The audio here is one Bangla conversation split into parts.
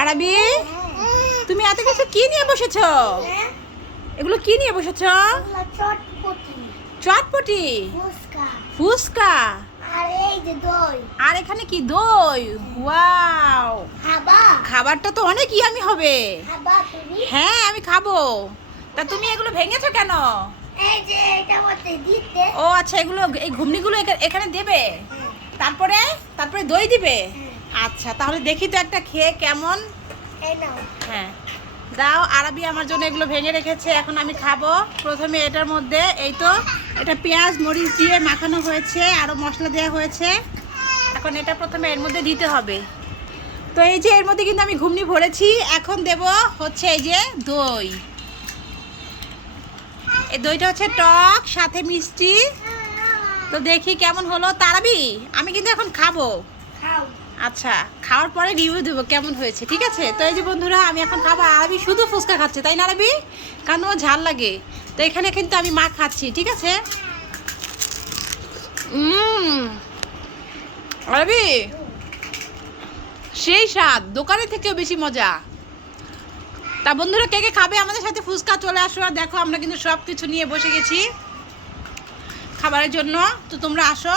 আরবি, তুমি এত কিছু কি নিয়ে বসেছো? এগুলো কি নিয়ে বসেছো? চটপটি, ফুচকা, আর এখানে কি দই? ওয়াও, খাবারটা তো অনেক ইয়ামি হবে। হ্যাঁ আমি খাবো। তা তুমি এগুলো ভেঙেছো কেন? ও আচ্ছা, এগুলো এই ঘুগনিগুলো এখানে দেবে, তারপরে তারপরে দই দিবে। আচ্ছা তাহলে দেখি তো একটা খেয়ে কেমন। হ্যাঁ দাও, আরবি আমার জন্য এগুলো ভেঙে রেখেছে, এখন আমি খাবো। প্রথমে এটার মধ্যে এই তো এটা পেঁয়াজ মরিচ দিয়ে মাখানো হয়েছে, আরও মশলা দেওয়া হয়েছে। এখন এটা প্রথমে এর মধ্যে দিতে হবে। তো এই যে এর মধ্যে কিন্তু আমি ঘুগনি ভরেছি, এখন দেব হচ্ছে এই যে দই। এই দইটা হচ্ছে টক সাথে মিষ্টি। তো দেখি কেমন হলো। তারাবি আমি কিন্তু এখন খাবো। আচ্ছা খাওয়ার পরে রিভিউ দেবো কেমন হয়েছে, ঠিক আছে? তো এই যে বন্ধুরা আমি এখন খাবো। আরবি শুধু ফুচকা খাচ্ছে তাই না আরবি? কারণ ও ঝাল লাগে। তো এখানে কিন্তু আমি মা খাচ্ছি, ঠিক আছে? আরবি সেই স্বাদ, দোকানের থেকেও বেশি মজা। তা বন্ধুরা কে কে খাবে আমাদের সাথে ফুচকা? চলে আসো। আর দেখো আমরা কিন্তু সব কিছু নিয়ে বসে গেছি খাবারের জন্য, তো তোমরা আসো।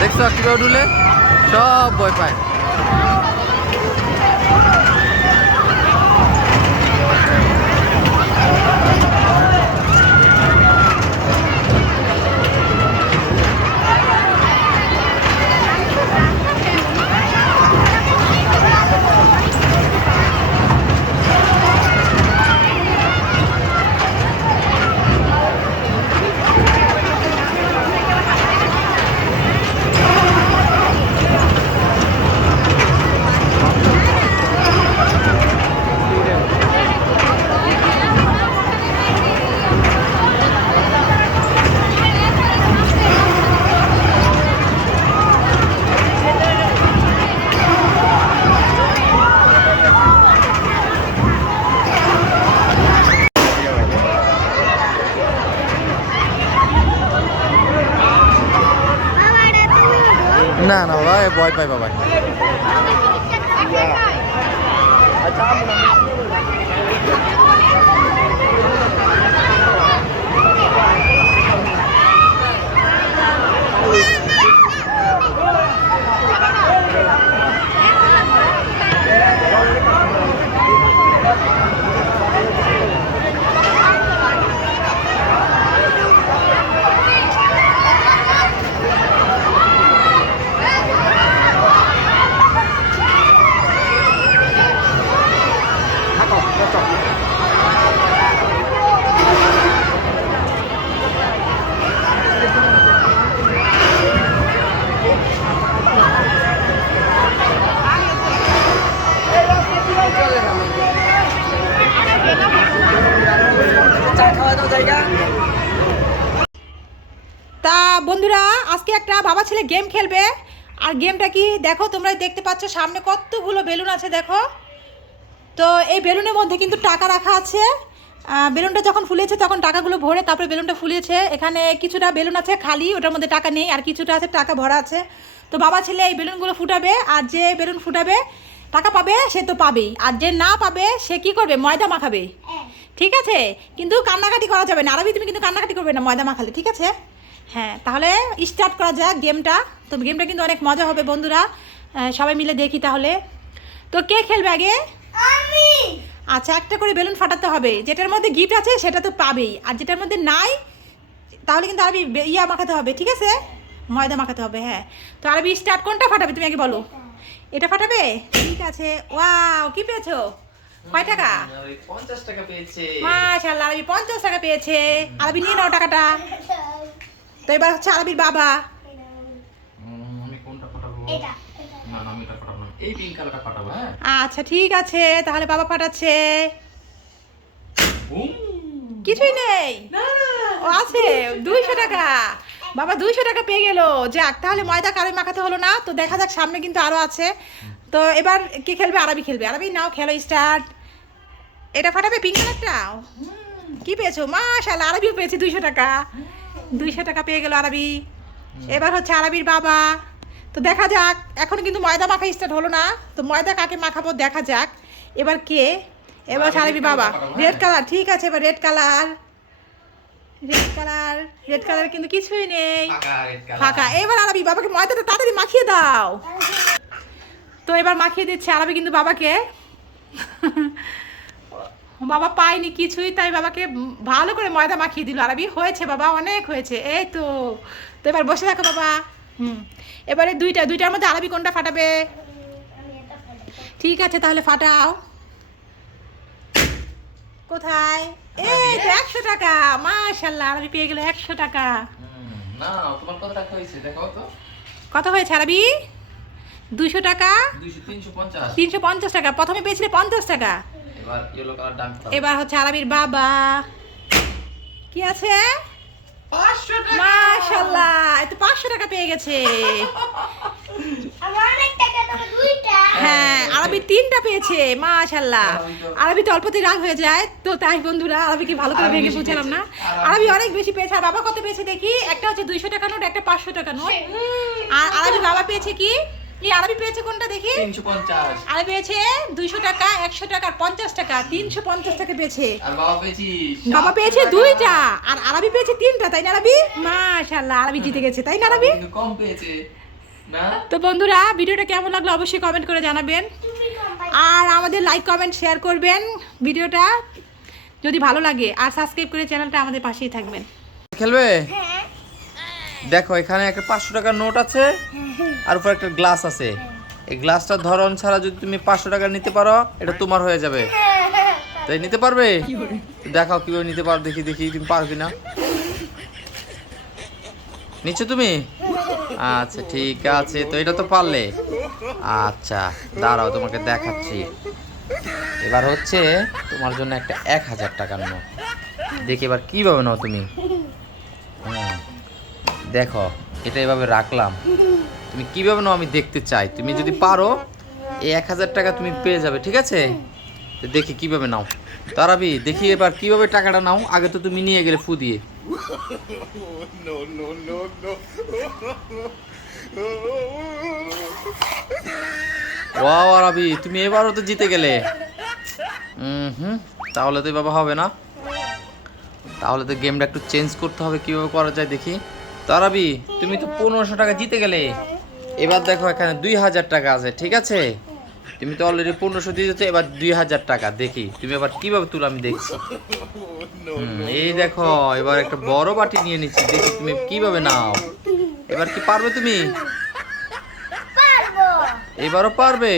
দেখছো কিভাবে উঠলে সব ভয় পায়। না না বাবা ভয় পাই বাবা। তা বন্ধুরা আজকে একটা বাবা ছেলে গেম খেলবে। আর গেমটা কি দেখো, তোমরা দেখতে পাচ্ছ সামনে কতগুলো বেলুন আছে দেখো। তো এই বেলুনের মধ্যে কিন্তু টাকা রাখা আছে। বেলুনটা যখন ফুলেছে তখন টাকাগুলো ভরে তারপরে বেলুনটা ফুলেছে। এখানে কিছুটা বেলুন আছে খালি, ওটার মধ্যে টাকা নেই, আর কিছুটা আছে টাকা ভরা আছে। তো বাবা ছেলে এই বেলুনগুলো ফুটাবে, আর যে বেলুন ফুটাবে টাকা পাবে সে তো পাবেই, আর যে না পাবে সে কি করবে? ময়দা মাখাবে, ঠিক আছে? কিন্তু কান্নাকাটি করা যাবে না। আরবি তুমি কিন্তু কান্নাকাটি করবে না ময়দা মাখালে, ঠিক আছে? হ্যাঁ তাহলে স্টার্ট করা যাক গেমটা। তো গেমটা কিন্তু অনেক মজা হবে বন্ধুরা, সবাই মিলে দেখি তাহলে। তো কে খেলবে আগে? আচ্ছা একটা করে বেলুন ফাটাতে হবে, যেটার মধ্যে গিফট আছে সেটা তো পাবেই, আর যেটার মধ্যে নাই তাহলে কিন্তু আরবি ইয়া মাখাতে হবে, ঠিক আছে? ময়দা মাখাতে হবে। হ্যাঁ তো আরবি স্টার্ট কোনটা ফাটাবে তুমি আগে বলো। এটা ফাটাবে, ঠিক আছে। ওয়াও কি পেয়েছো? কয় টাকা? 50 টাকা পেয়েছে। মাশাআল্লাহ, আরবি 50 টাকা পেয়েছে। আরবি নিয়ে নাও টাকাটা। তো এবার হচ্ছে আরবির বাবা। আমি কোনটা ফাটাবো? না না আমি এটা ফাটাবো না, এই পিঙ্ক কালারটা ফাটাবো। হ্যাঁ আচ্ছা ঠিক আছে, তাহলে বাবা ফাটাচ্ছে। কিছুই নেই, ও আছে 200 টাকা। বাবা 200 টাকা পেয়ে গেল। যাক, তাহলে ময়দা কারোই মাখাতে হলো না। তো দেখা যাক, সামনে কিন্তু আরো আছে। তো এবার কে খেলবে? আরবি খেলবে। আরবি নাও, খেলো, স্টার্ট। এটা ফাটাবে পিঙ্ক কালারটা। কি পেয়েছো? মাশাআল্লাহ, আরবিও পেয়েছে 200 টাকা। 200 টাকা পেয়ে গেল আরবি। এবার হচ্ছে আরবির বাবা। তো দেখা যাক, এখন কিন্তু ময়দা মাখা স্টার্ট হলো না। তো ময়দা কাকে মাখাবো দেখা যাক। এবার কে? এবার হচ্ছে আরবি বাবা। রেড কালার, ঠিক আছে, এবার রেড কালার। রেড কালার কিন্তু কিছুই নেই, ফাঁকা। এবার আরবি বাবাকে ময়দাটা তাড়াতাড়ি মাখিয়ে দাও। তো এবার মাখিয়ে দিচ্ছে আরবি কিন্তু বাবাকে। বাবা পায়নি কিছুই, তাই বাবাকে ভালো করে ময়দা মাখিয়ে দিল আরবি। হয়েছে বাবা, অনেক হয়েছে। এই তো। তো এবার বসে থাকো বাবা। এবারে দুইটার মধ্যে আরবি কোনটা ফাটাবে? ঠিক আছে, তাহলে ফাটাও। কোথায়? এই তো 100 টাকা। মাশাআল্লাহ, আরবি পেয়ে গেল 100 টাকা। না, তোমার কত টাকা হয়েছে দেখাও তো। কত হয়েছে আরবি? 200 টাকা। 350 টাকা। প্রথমে পেয়েছিলে 50 টাকা। এবার ইয়েলো কালার ডান। এবার হচ্ছে আরবির বাবা। কি আছে? 500 টাকা। মাশাআল্লাহ, এই তো 500 টাকা পেয়ে গেছে। আমার অনেক টাকা, তবে 2টা। হ্যাঁ, আরবি 3টা পেয়েছে। মাশাআল্লাহ, আরবি তো অল্পতেই রাগ হয়ে যায়। তো তাই বন্ধুরা, আরবিকে ভালো করে ভেঙে বুঝলাম না। আরবি অনেক বেশি পেয়েছে। আর বাবা কত পেয়েছে দেখি? একটা হচ্ছে 200 টাকা নোট, একটা 500 টাকা নোট। আর আরবি বাবা পেয়েছে কি? এই আরবি পেয়েছে কোনটা দেখি? 350। আরবি পেয়েছে 200 টাকা, 100 টাকা আর 50 টাকা। 350 টাকা পেয়েছে। আর বাবা পেয়েছি। বাবা পেয়েছে 2টা আর আরবি পেয়েছে 3টা, তাই না আরবি? মাশাআল্লাহ, আরবি জিতে গেছে, তাই না আরবি? কিন্তু কম পেয়েছে না? তো বন্ধুরা, ভিডিওটা কেমন লাগলো অবশ্যই কমেন্ট করে জানাবেন। আর আমাদের লাইক, কমেন্ট, শেয়ার করবেন ভিডিওটা যদি ভালো লাগে। আর সাবস্ক্রাইব করে চ্যানেলটা আমাদের পাশেই থাকবেন। খেলবে? হ্যাঁ। দেখো, এখানে একটা 500 টাকার নোট আছে আর উপর একটা গ্লাস আছে। এই গ্লাসটার ধরন ছাড়া যদি তুমি 500 টাকা নিতে পারো, এটা তোমার হয়ে যাবে। তাই নিতে পারবে? দেখাও কিভাবে নিতে পারো, দেখি তুমি পারো কিনা। নিচ্ছ তুমি? আচ্ছা, ঠিক আছে। তো এটা তো পারলে। আচ্ছা, দাঁড়াও, তোমাকে দেখাচ্ছি। এবার হচ্ছে তোমার জন্য একটা 1000 টাকার নোট। দেখি এবার কিভাবে নাও তুমি। দেখো, এটা এভাবে রাখলাম। তুমি কিভাবে নাও আমি দেখতে চাই। তুমি যদি পারো, এই 1000 টাকা তুমি পেয়ে যাবে, ঠিক আছে? তো দেখি কিভাবে নাও। তারাবি, দেখি এবার কিভাবে টাকাটা নাও। আগে তো তুমি নিয়ে গেলে ফু দিয়ে। ওয়াও আরাবি, তুমি এবারও তো জিতে গেলে। তাহলে তো বাবা হবে না। তাহলে তো গেমটা একটু চেঞ্জ করতে হবে, কিভাবে করা যায় দেখি। তারাবি, তুমি তো 1500 টাকা জিতে গেলে। এবার দেখো, এখানে 2000 টাকা আছে, ঠিক আছে? তুমি তো অলরেডি 1500 দিয়ে দিতে, এবার 2000 টাকা। দেখি তুমি এবার কিভাবে তুলো, আমি দেখছি। এই দেখো, এবার একটা বড় বাটি নিয়ে নিচ্ছি। দেখি তুমি কিভাবে নাও। এবার কি পারবে তুমি? পারবো। এবারও পারবে?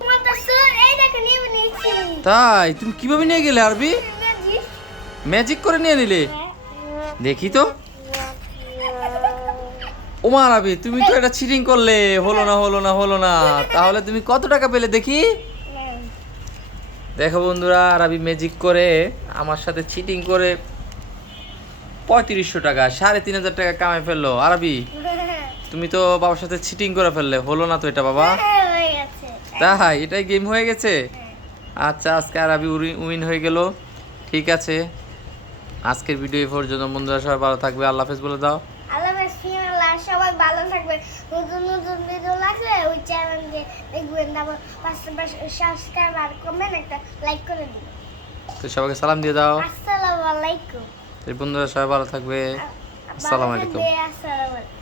তোমার তো স্যার এই দেখো নিয়ে নিয়েছি। তাই? তুমি কিভাবে নিয়ে গেলে আরবি? ম্যাজিক করে নিয়ে নিলে? দেখি তো। ওমা আরবি, তুমি তো এটা চিটিং করলে। হলো না। তাহলে তুমি কত টাকা পেলে দেখি? দেখো বন্ধুরা, আরবি ম্যাজিক করে আমার সাথে চিটিং করে 3500 টাকা, 3500 টাকা কামাই ফেললো। আরবি, তুমি তো বাবার সাথে চিটিং করে ফেললে। হলো না তো এটা বাবা। হয়ে গেছে। তাই? এটাই গেম হয়ে গেছে? আচ্ছা, আজকে আরবি উইন হয়ে গেল। ঠিক আছে, আজকের ভিডিও এই পর্যন্ত। বন্ধুরা সবাই ভালো থাকবে। আল্লাহ হাফেজ বলে দাও। আল্লাহ হাফেজ, সবাই ভালো থাকবে। নতুন ভিডিও লাগলে ওই চ্যানেলে দেখবেন, তারপর পাশে সাবস্ক্রাইব আর কমেন্ট একটা লাইক করে দিন। তো সবাইকে সালাম দিয়ে দাও। আসসালামু আলাইকুম। বন্ধুরা সবাই ভালো থাকবে। আসসালামু আলাইকুম। আসসালামু আলাইকুম।